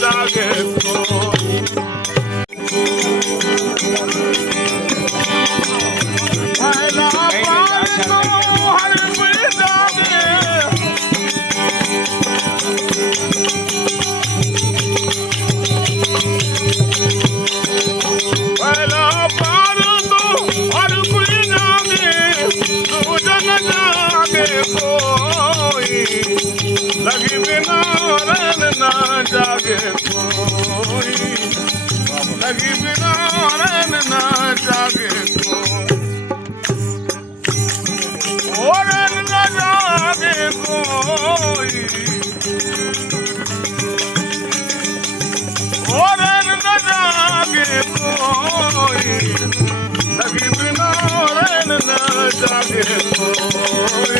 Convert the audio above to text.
जागे कोई पहला पार तो हर कोई जागे पहला पार तो हर कोई जागे दूजन जागे कोई लगी बिना रन ना जागे कोई लगी बिना रन ना जागे कोई रन ना जागे कोई रन ना जागे कोई लगी बिना रन ना जागे कोई